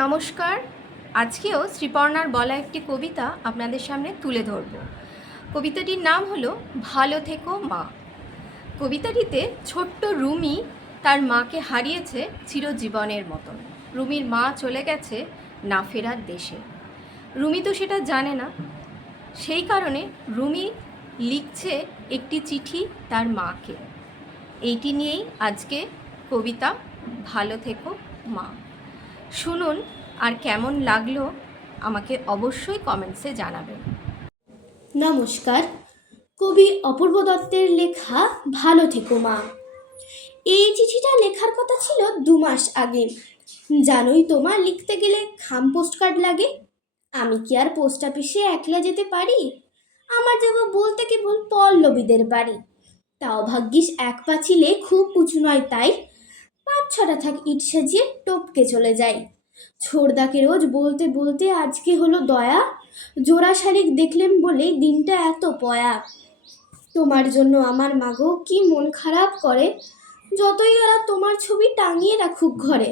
নমস্কার। আজকেও শ্রীপর্ণার বলা একটি কবিতা আপনাদের সামনে তুলে ধরব। কবিতাটির নাম হলো ভালো থেকো মা। কবিতাটিতে ছোট্ট রুমি তার মাকে হারিয়েছে চিরজীবনের মতন। রুমির মা চলে গেছে না ফেরার দেশে। রুমি তো সেটা জানে না, সেই কারণে রুমি লিখছে একটি চিঠি তার মাকে। এইটি নিয়েই আজকে কবিতা ভালো থেকো মা। শুনুন, আর কেমন লাগলো আমাকে অবশ্যই কমেন্টসে জানাবেন। নমস্কার। কবি অপূর্ব দত্তের লেখা ভালো থেকো মা। এই চিঠিটা লেখার কথা ছিল 2 মাস আগে। জানোই তো মা, লিখতে গেলে খাম পোস্টকার্ড লাগে। আমি কি আর পোস্ট অফিসে একলা যেতে পারি? আমার যাবো বলতে কেবল পল্লবীদের বাড়ি। তাও ভাগ্যিস এক পাঁচিলে খুব উঁচু নয়, তাই 5-6টা থাক ইট সাজিয়ে টপকে চলে যাই। ছোড়দাকে রোজ বলতে বলতে আজকে হলো দয়া, জোড়া শালিক দেখলেন বলেই দিনটা এত পয়া। তোমার জন্য আমার মাগো কি মন খারাপ করে, যতই ওরা তোমার ছবি টাঙিয়ে রাখুক ঘরে।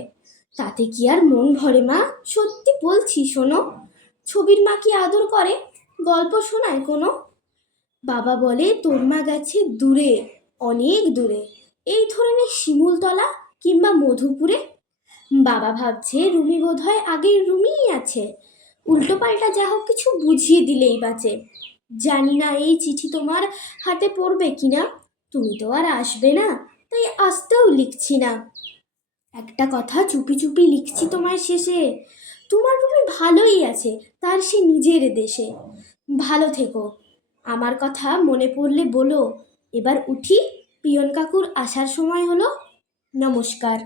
তাতে কি আর মন ভরে মা? সত্যি বলছি শোনো। ছবির মা কি আদর করে, গল্প শোনায় কোনো? বাবা বলে তোর মা গেছে দূরে, অনেক দূরে, এই ধরনের শিমুলতলা কিংবা মধুপুরে। বাবা ভাবছে রুমি বোধহয় আগের রুমিই আছে, উল্টো পাল্টা যা হোক কিছু বুঝিয়ে দিলেই বাঁচে। জানি না এই চিঠি তোমার হাতে পড়বে কিনা, তুমি তো আর আসবে না, তাই আসতেও লিখছি না। একটা কথা চুপি চুপি লিখছি তোমায় শেষে, তোমার রুমি ভালোই আছে তার সে নিজের দেশে। ভালো থেকো। আমার কথা মনে পড়লে বলো। এবার উঠি, পিয়ন কাকুর আসার সময় হলো। নমস্কার।